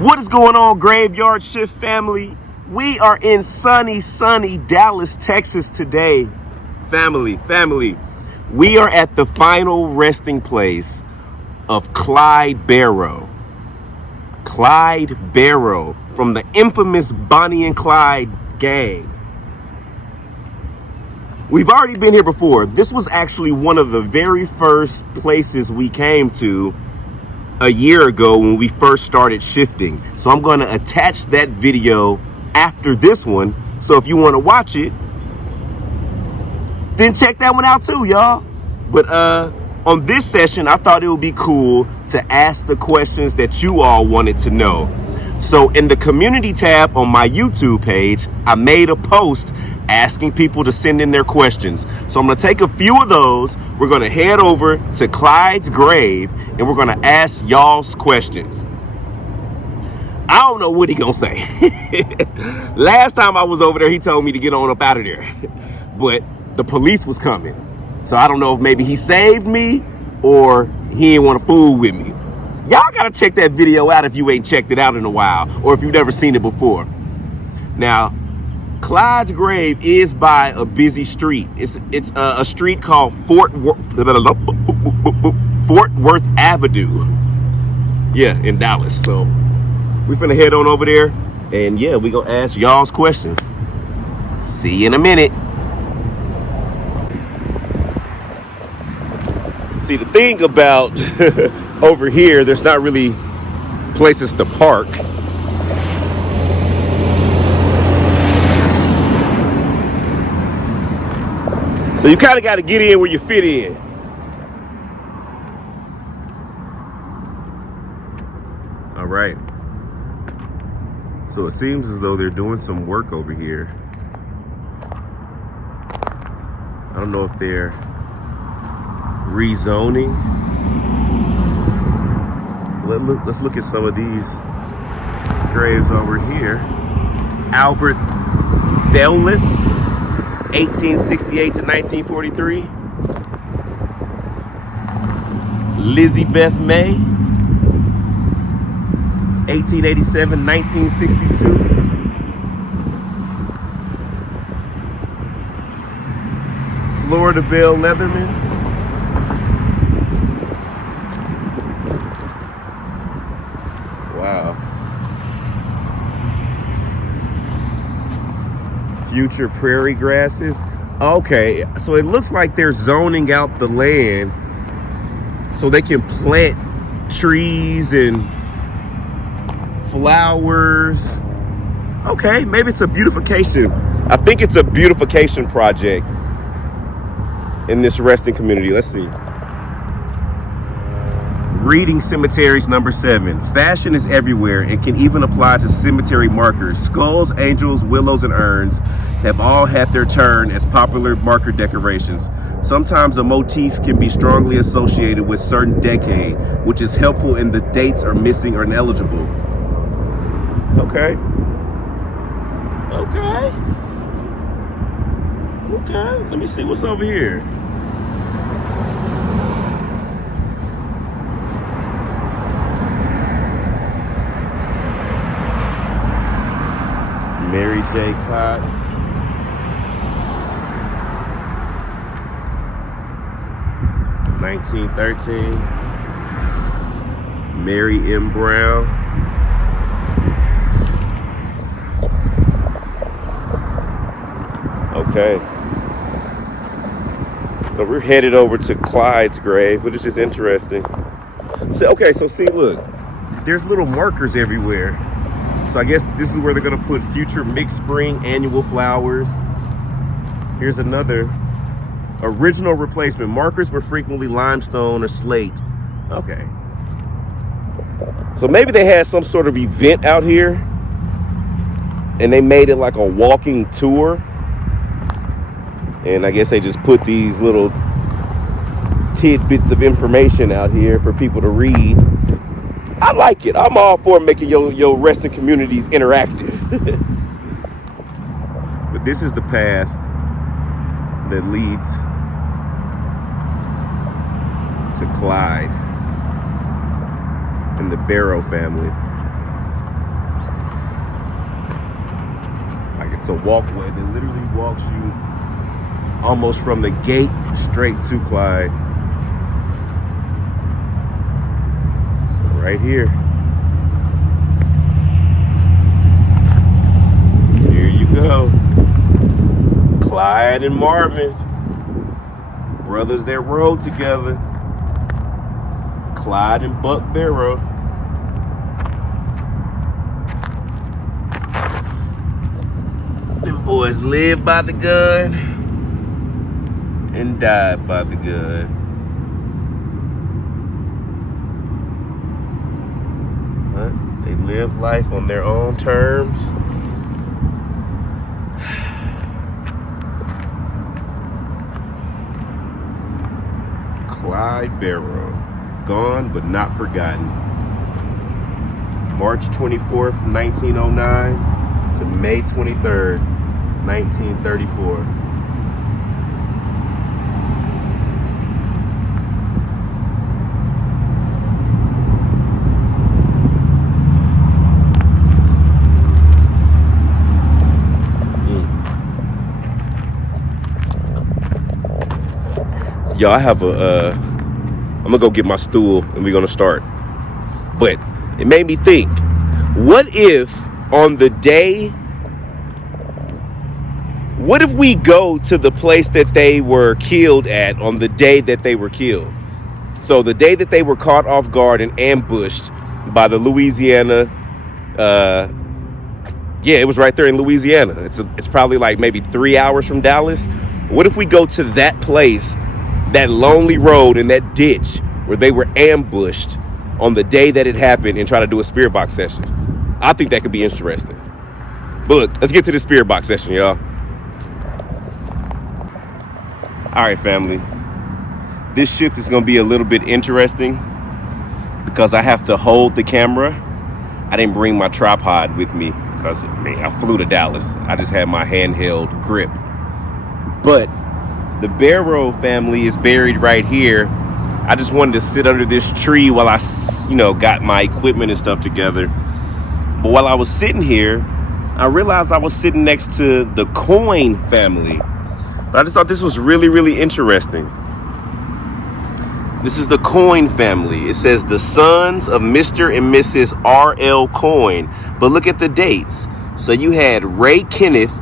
What is going on, Graveyard Shift family? We are in sunny Dallas, Texas today. Family. We are at the final resting place of Clyde Barrow. Clyde Barrow from the infamous Bonnie and Clyde gang. We've already been here before. This was actually one of the very first places we came to a year ago when we first started shifting. So I'm going to attach that video after this one. So if you want to watch it, then check that one out too, y'all. But on this session, I thought it would be cool to ask the questions that you all wanted to know. So in the community tab on my YouTube page, I made a post asking people to send in their questions. So I'm going to take a few of those. We're going to head over to Clyde's grave and we're going to ask y'all's questions. I don't know what he going to say. Last time I was over there, he told me to get on up out of there. But the police was coming. So I don't know if maybe he saved me or he didn't want to fool with me. Y'all got to check that video out if you ain't checked it out in a while or if you've never seen it before. Now, Clyde's grave is by a busy street. It's a street called Fort Worth Avenue. Yeah, in Dallas. So we finna head on over there and yeah, we gonna ask y'all's questions. See you in a minute. See, the thing about over here, there's not really places to park. So you kind of got to get in where you fit in. All right. So it seems as though they're doing some work over here. I don't know if they're rezoning. Let's look at some of these graves over here. Albert Dalen, 1868 to 1943. Lizzie Beth May, 1887, 1962. Florida Belle Leatherman. Wow. Future prairie grasses. Okay, so it looks like they're zoning out the land so they can plant trees and flowers. Okay, maybe it's a beautification. I think it's a beautification project in this resting community. Let's see. Reading cemeteries, number 7. Fashion is everywhere and can even apply to cemetery markers. Skulls, angels, willows, and urns have all had their turn as popular marker decorations. Sometimes a motif can be strongly associated with certain decade, which is helpful in the dates are missing or ineligible. Okay. Let me see what's over here. Mary J. Cox. (1913). Mary M. Brown. Okay. So we're headed over to Clyde's grave, which is just interesting. So, see, look. There's little markers everywhere. So I guess this is where they're gonna put future mixed spring annual flowers. Here's another original replacement. Markers were frequently limestone or slate. Okay. So maybe they had some sort of event out here and they made it like a walking tour. And I guess they just put these little tidbits of information out here for people to read. I like it. I'm all for making your resting communities interactive. But this is the path that leads to Clyde and the Barrow family. It's a walkway that literally walks you almost from the gate straight to Clyde. So right here. Here you go. Clyde and Marvin. Brothers that rode together. Clyde and Buck Barrow. Them boys lived by the gun and died by the gun. Huh? They live life on their own terms. Clyde Barrow, gone but not forgotten. March 24th, 1909 to May 23rd, 1934. Y'all, I have I'm gonna go get my stool and we're gonna start. But it made me think, what if on the day, what if we go to the place that they were killed at on the day that they were killed? So the day that they were caught off guard and ambushed by the Louisiana, yeah, it was right there in Louisiana. It's probably like maybe 3 hours from Dallas. What if we go to that place, that lonely road and that ditch where they were ambushed on the day that it happened and try to do a spirit box session? I think that could be interesting. But look, let's get to the spirit box session, y'all. All right, family. This shift is going to be a little bit interesting because I have to hold the camera. I didn't bring my tripod with me because I flew to Dallas. I just had my handheld grip. But the Barrow family is buried right here. I just wanted to sit under this tree while I, got my equipment and stuff together. But while I was sitting here, I realized I was sitting next to the Coin family. I just thought this was really, really interesting. This is the Coin family. It says the sons of Mr. and Mrs. R.L. Coin. But look at the dates. So you had Ray Kenneth.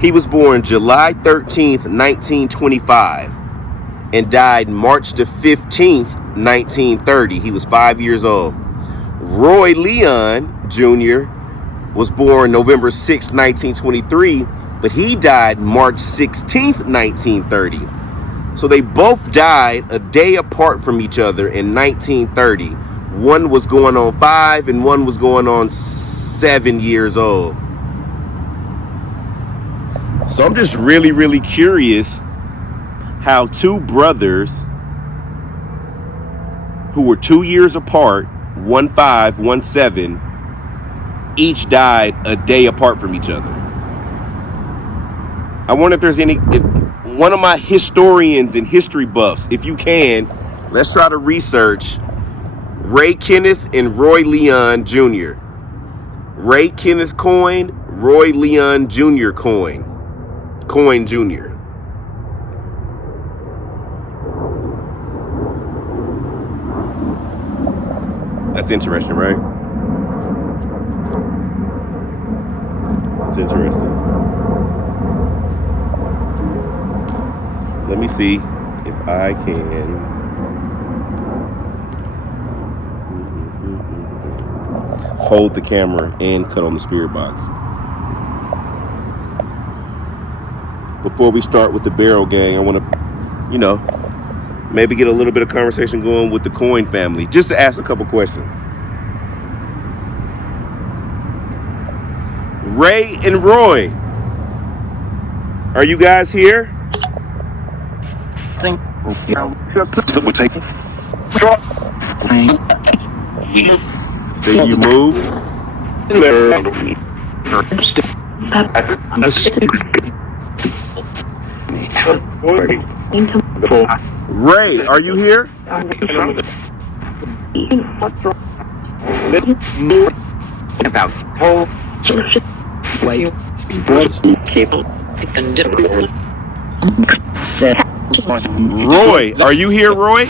He was born July 13th, 1925 and died March the 15th, 1930. He was 5 years old. Roy Leon Jr. was born November 6th, 1923, but he died March 16th, 1930. So they both died a day apart from each other in 1930. One was going on 5 and one was going on 7 years old. So I'm just really, really curious how two brothers who were 2 years apart, 1-5, 1-7, each died a day apart from each other. I wonder if there's one of my historians and history buffs, if you can, let's try to research Ray Kenneth and Roy Leon Jr. Ray Kenneth Coin, Roy Leon Jr. Coin Jr. That's interesting, right? That's interesting. Let me see if I can hold the camera and cut on the spirit box. Before we start with the Barrow Gang, I want to, maybe get a little bit of conversation going with the Coin family, just to ask a couple questions. Ray and Roy, are you guys here? Did you move? Ray, are you here? Roy, are you here, Roy?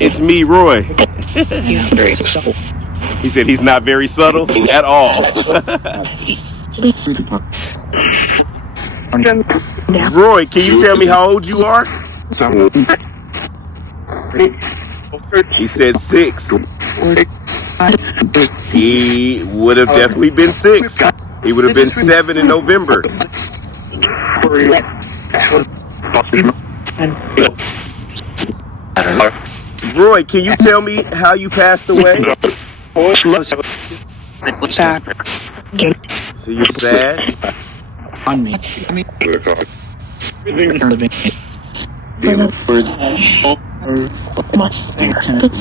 It's me, Roy. He said he's not very subtle at all. Roy, can you tell me how old you are? He said 6. He would have definitely been 6. He would have been 7 in November. Roy, can you tell me how you passed away? So you're sad?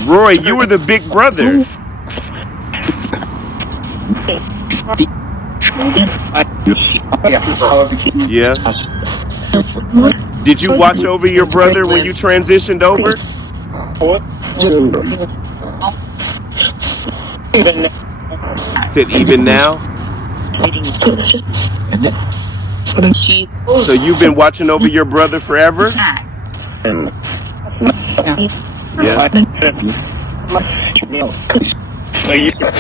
Roy, you were the big brother. Yeah. Did you watch over your brother when you transitioned over? Said even now? So you've been watching over your brother forever? Yeah.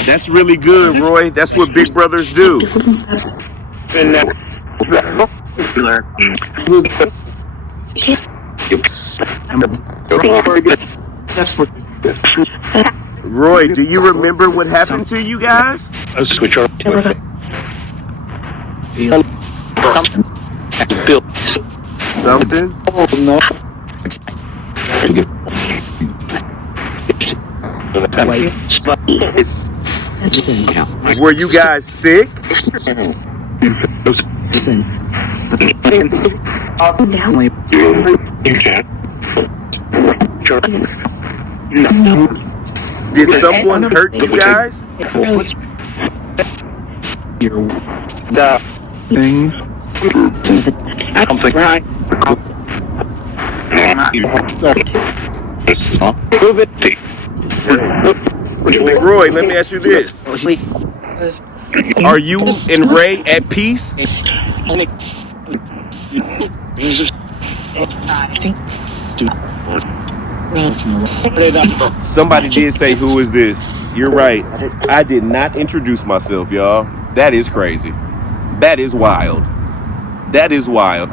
That's really good, Roy. That's what big brothers do. Roy, do you remember what happened to you guys? Something? Were you guys sick? Did someone hurt you guys? Roy, let me ask you this. Are you and Ray at peace? Somebody did say, who is this? You're right. I did not introduce myself, y'all. That is crazy. That is wild. That is wild.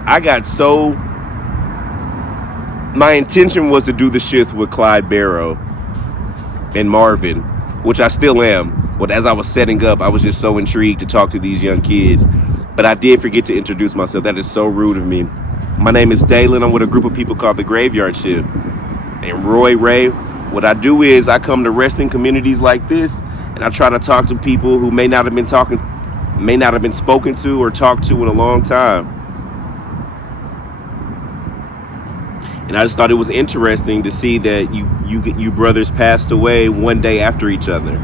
My intention was to do the shift with Clyde Barrow and Marvin, which I still am. But as I was setting up, I was just so intrigued to talk to these young kids. But I did forget to introduce myself. That is so rude of me. My name is Dalen. I'm with a group of people called the Graveyard Shift. And Roy, Ray, what I do is I come to resting communities like this, and I try to talk to people who may not have been spoken to or talked to in a long time. And I just thought it was interesting to see that you brothers passed away one day after each other.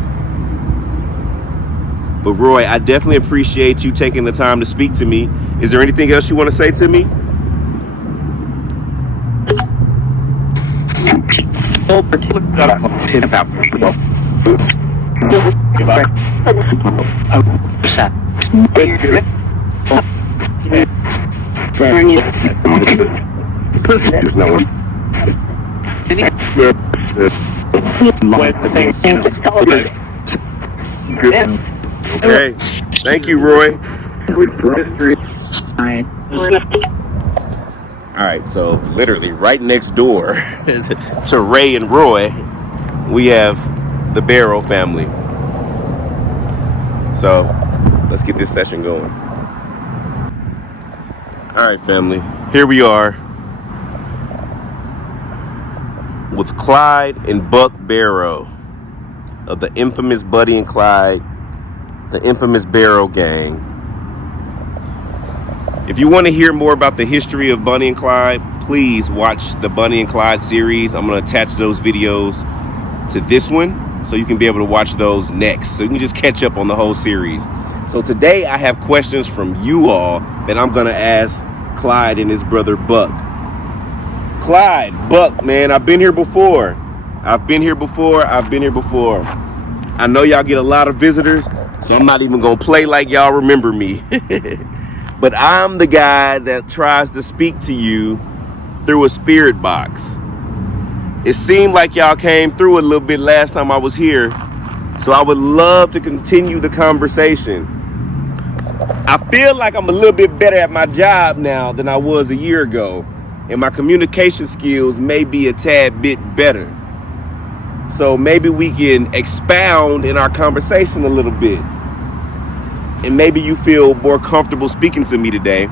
But Roy, I definitely appreciate you taking the time to speak to me. Is there anything else you want to say to me? Okay. Thank you, Roy. All right, so literally right next door to Ray and Roy, we have the Barrow family. So let's get this session going. All right, family, here we are with Clyde and Buck Barrow of the infamous Bonnie and Clyde, the infamous Barrow Gang. If you want to hear more about the history of Bonnie and Clyde, please watch the Bonnie and Clyde series. I'm going to attach those videos to this one so you can be able to watch those next. So you can just catch up on the whole series. So today I have questions from you all that I'm going to ask Clyde and his brother Buck. Clyde, Buck, man, I've been here before. I know y'all get a lot of visitors, so I'm not even gonna play like y'all remember me. But I'm the guy that tries to speak to you through a spirit box. It seemed like y'all came through a little bit last time I was here, so I would love to continue the conversation. I feel like I'm a little bit better at my job now than I was a year ago, and my communication skills may be a tad bit better. So maybe we can expound in our conversation a little bit, and maybe you feel more comfortable speaking to me today.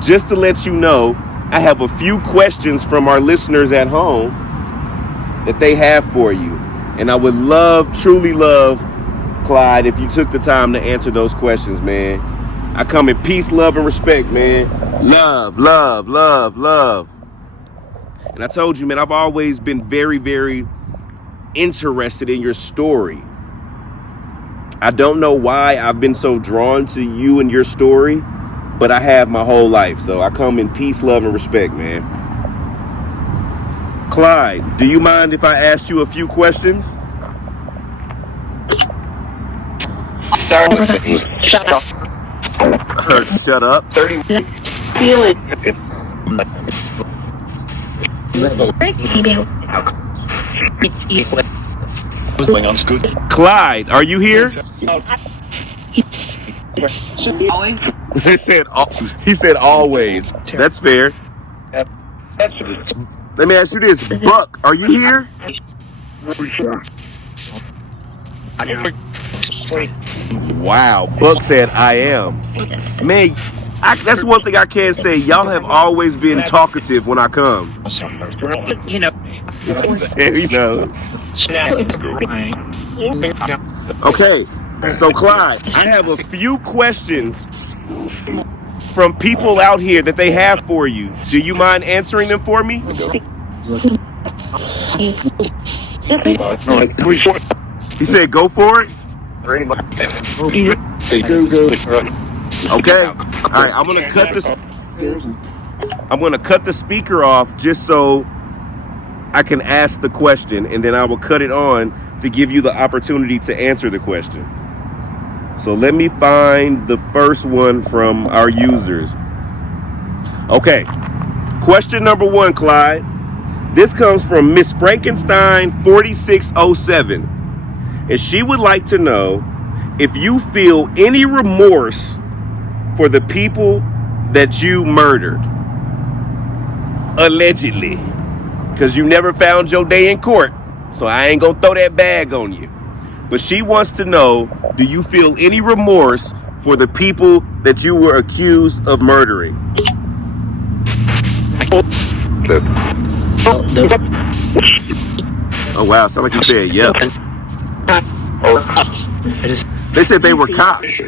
Just to let you know, I have a few questions from our listeners at home that they have for you. And I would truly love, Clyde, if you took the time to answer those questions, man. I come in peace, love, and respect, man. Love, love, love, love. And I told you, man, I've always been very, very interested in your story. I don't know why I've been so drawn to you and your story, but I have my whole life. So I come in peace, love, and respect, man. Clyde, do you mind if I ask you a few questions? Shut up. I heard shut up. Feel it. Clyde, are you here? He said always. That's fair. Let me ask you this. Buck, are you here? Wow. Buck said I am. Man, that's one thing I can say. Y'all have always been talkative when I come. You know. Okay. So Clyde, I have a few questions from people out here that they have for you. Do you mind answering them for me? He said go for it. Okay. All right, I'm gonna cut the speaker off just so I can ask the question, and then I will cut it on to give you the opportunity to answer the question. So let me find the first one from our users. Okay. Question number 1, Clyde. This comes from Miss Frankenstein 4607. And she would like to know if you feel any remorse for the people that you murdered. Allegedly. Because you never found your day in court. So I ain't gonna throw that bag on you. But she wants to know, do you feel any remorse for the people that you were accused of murdering? Oh, wow. Sound like you said, yep. They said they were cops.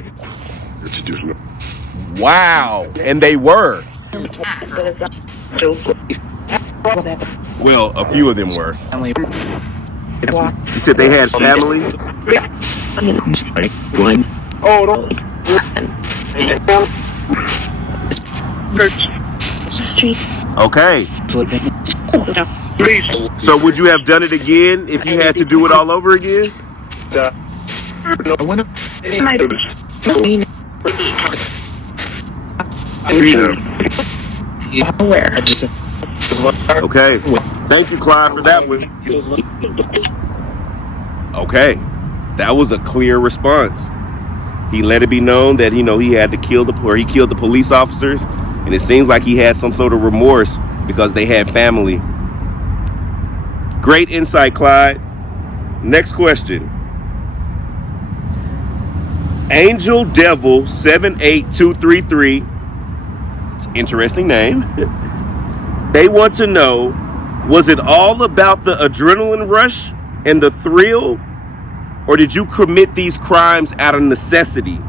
Wow. And they were. Well, a few of them were. You said they had family? Okay. So would you have done it again if you had to do it all over again? Okay. Thank you, Clyde, for that one. Okay. That was a clear response. He let it be known that, he had to kill he killed the police officers. And it seems like he had some sort of remorse because they had family. Great insight, Clyde. Next question. Angel Devil 78233. It's an interesting name. They want to know, was it all about the adrenaline rush and the thrill? Or did you commit these crimes out of necessity?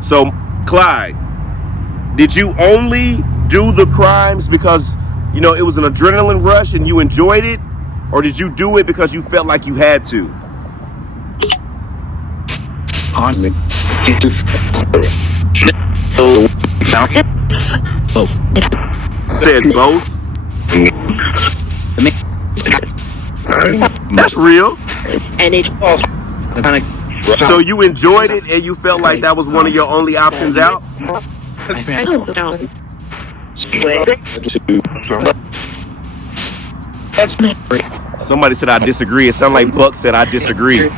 So, Clyde, did you only do the crimes because, it was an adrenaline rush and you enjoyed it? Or did you do it because you felt like you had to? Said both. That's real. And it's false. So you enjoyed it and you felt like that was one of your only options out? Somebody said I disagree. It sounded like Buck said I disagree.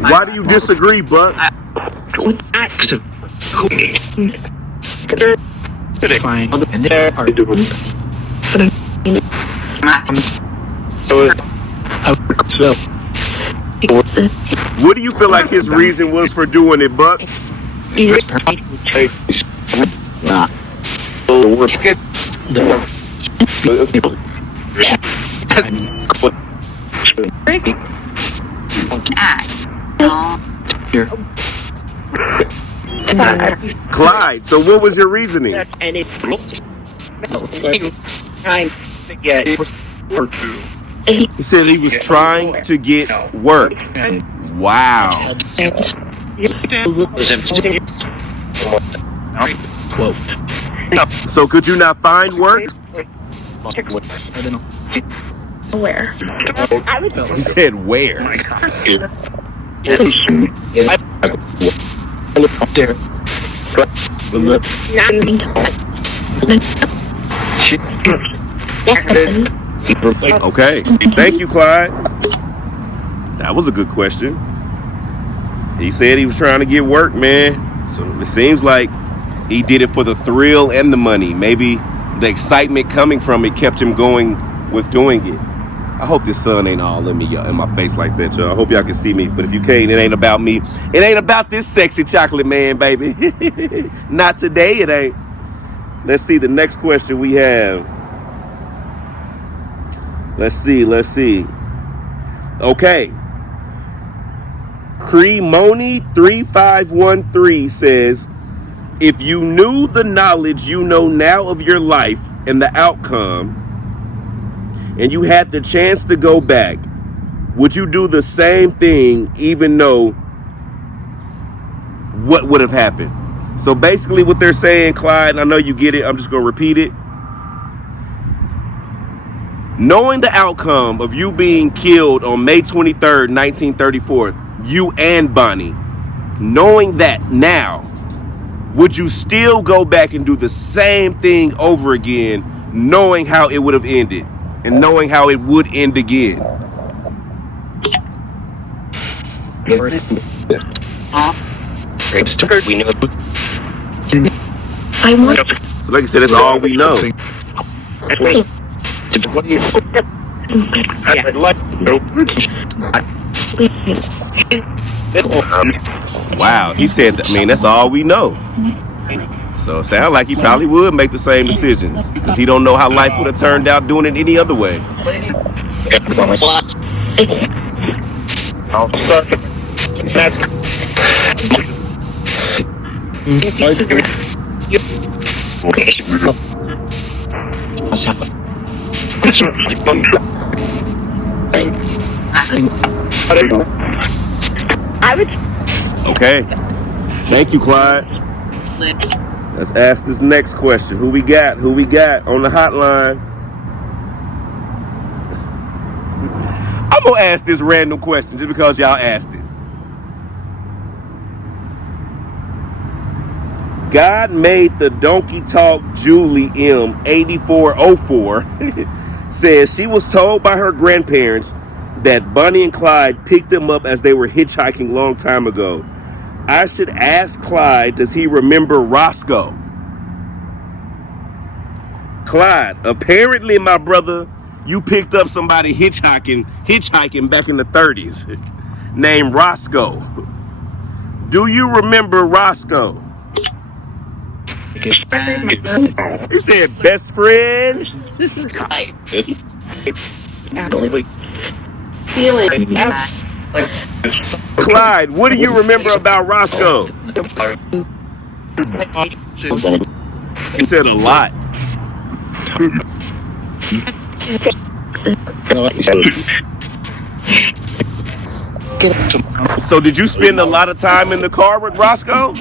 Why do you disagree, Buck? What do you feel like his reason was for doing it, Buck? Clyde, so what was your reasoning? He said he was trying to get work. Wow. So could you not find work? Where? He said where? Okay. Thank you, Clyde. That was a good question. He said he was trying to get work, man. So it seems like he did it for the thrill and the money. Maybe the excitement coming from it kept him going with doing it. I hope this sun ain't all in my face like that, y'all. I hope y'all can see me. But if you can't, it ain't about me. It ain't about this sexy chocolate man, baby. Not today, it ain't. Let's see the next question we have. Let's see. Okay. Cremoni3513 says, if you knew the knowledge you know now of your life and the outcome, and you had the chance to go back, would you do the same thing even though what would have happened? So basically what they're saying, Clyde, and I know you get it, I'm just going to repeat it. Knowing the outcome of you being killed on May 23rd, 1934, you and Bonnie, knowing that now, would you still go back and do the same thing over again, knowing how it would have ended and knowing how it would end again? So like I said, that's all we know. Wow, he said that, I mean, that's all we know. So it sounds like he probably would make the same decisions because he don't know how life would have turned out doing it any other way. Okay. Thank you, Clyde. Let's ask this next question. Who we got on the hotline? I'm going to ask this random question just because y'all asked it. God made the donkey talk Julie M 8404 says she was told by her grandparents that Bonnie and Clyde picked them up as they were hitchhiking long time ago. I should ask Clyde, does he remember Roscoe? Clyde, apparently, my brother, you picked up somebody hitchhiking back in the 30s named Roscoe. Do you remember Roscoe? He said best friend. Clyde, what do you remember about Roscoe? He said a lot. So did you spend a lot of time in the car with Roscoe?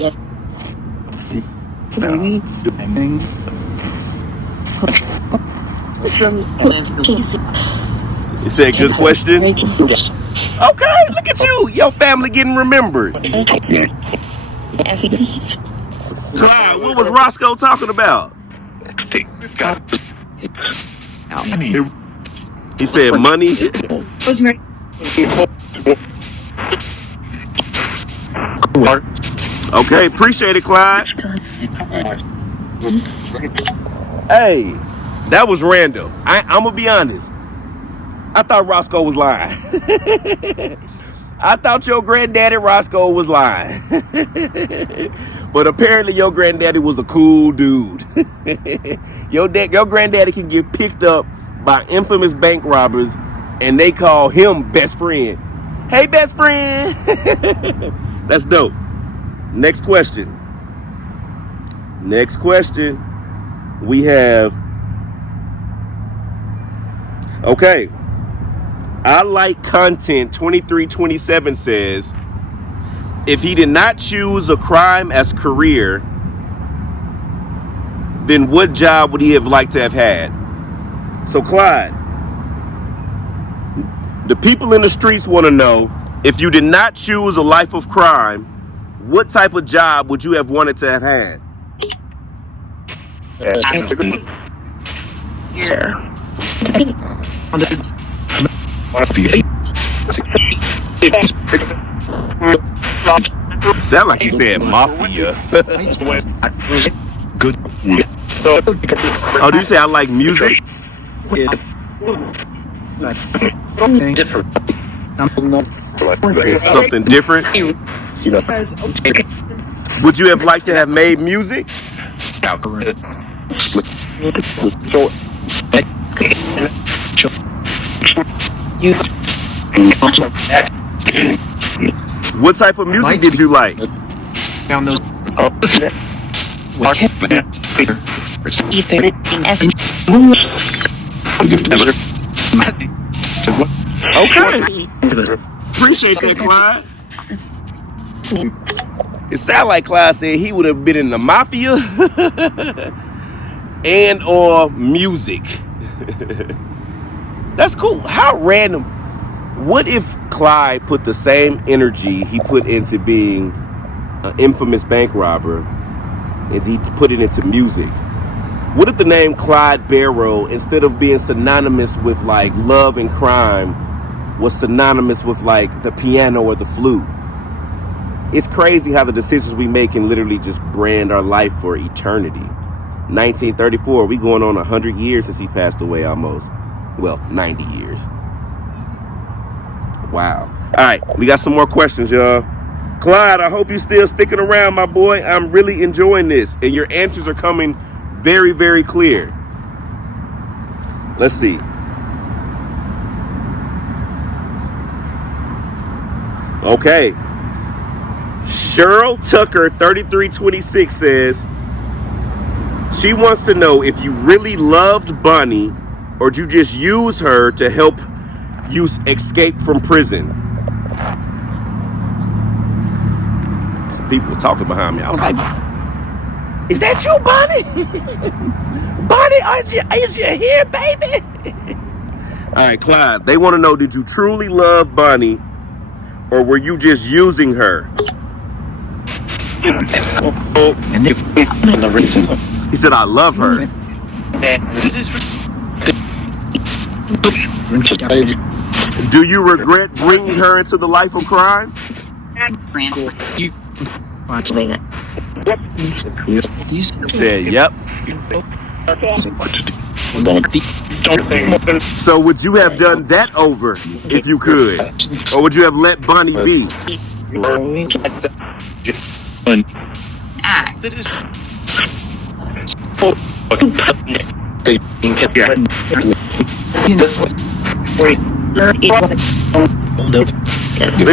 You said good question? Okay, look at you. Your family getting remembered. Clyde, what was Roscoe talking about? He said money. Okay, appreciate it, Clyde. Hey, that was random. I'm gonna be honest. I thought Roscoe was lying. I thought your granddaddy Roscoe was lying. But apparently your granddaddy was a cool dude. Your granddaddy can get picked up by infamous bank robbers and they call him best friend. Hey, best friend. That's dope. Next question. We have, okay. I like content 2327 says, if he did not choose a crime as career, then what job would he have liked to have had? So Clyde, the people in the streets want to know, if you did not choose a life of crime, what type of job would you have wanted to have had? Sound like he said mafia. Oh, did you say I like music? Something different. Would you have liked to have made music? What type of music did you like? Okay. Appreciate that, Clyde. It sounded like Clyde said he would have been in the mafia and or music. That's cool. How random. What if Clyde put the same energy he put into being an infamous bank robber and he put it into music? What if the name Clyde Barrow, instead of being synonymous with like love and crime, was synonymous with like the piano or the flute? It's crazy how the decisions we make can literally just brand our life for eternity. 1934, we going on 100 years since he passed away almost. Well, 90 years. Wow. All right, we got some more questions, y'all. Clyde, I hope you're still sticking around, my boy. I'm really enjoying this, and your answers are coming very, very clear. Let's see. Okay. Cheryl Tucker 3326 says she wants to know if you really loved Bonnie or did you just use her to help you escape from prison. Some people were talking behind me. I was like, is that you, Bonnie? Bonnie, is you here, baby? All right, Clyde, they want to know, did you truly love Bonnie or were you just using her? He said, I love her. Do you regret bringing her into the life of crime? He said, yep. So would you have done that over if you could? Or would you have let Bonnie be? Let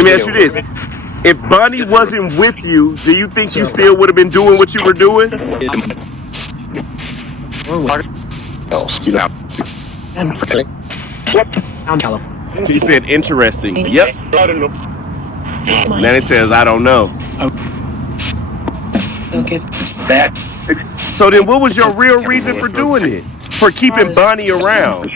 me ask you this. If Bonnie wasn't with you, do you think you still would have been doing what you were doing? He said, interesting. Yep. Then it says, I don't know. So then what was your real reason for doing it? For keeping Bonnie around?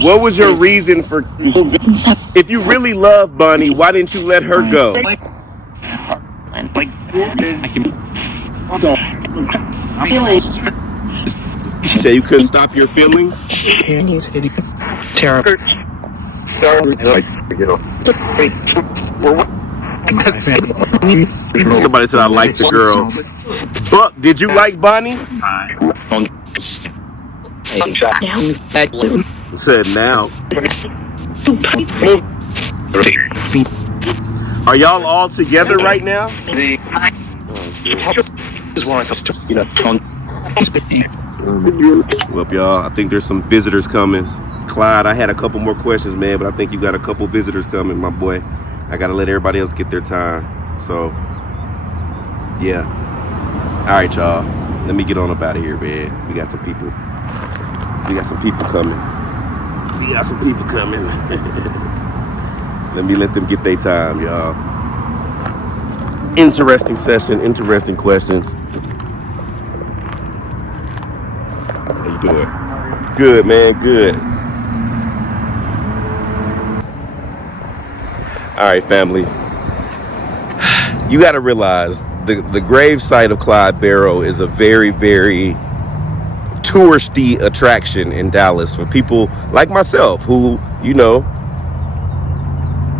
What was your reason for, if you really love Bonnie, why didn't you let her go? You say you couldn't stop your feelings? Somebody said I like the girl. Buck, did you like Bonnie? Said now. Are y'all all together right now? Well, y'all, I think there's some visitors coming. Clyde, I had a couple more questions, man, but I think you got a couple visitors coming, my boy. I gotta let everybody else get their time. So, yeah. All right, y'all. Let me get on up out of here, man. We got some people. We got some people coming. We got some people coming. Let me let them get their time, y'all. Interesting session, interesting questions. How you doing? Good, man, good. All right, family. You got to realize the grave site of Clyde Barrow is a very, very touristy attraction in Dallas for people like myself who, you know,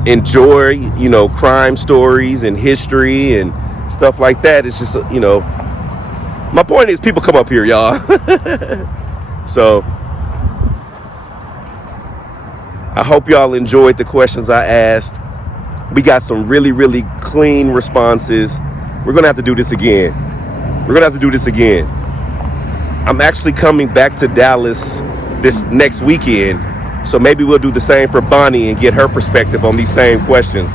enjoy, you know, crime stories and history and stuff like that. It's just, you know, my point is people come up here, y'all. So I hope y'all enjoyed the questions I asked. We got some really, really clean responses. We're gonna have to do this again. I'm actually coming back to Dallas this next weekend, so maybe we'll do the same for Bonnie and get her perspective on these same questions.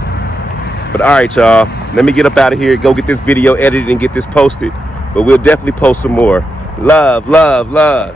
But all right, y'all, let me get up out of here, go get this video edited and get this posted. But we'll definitely post some more. Love, love, love.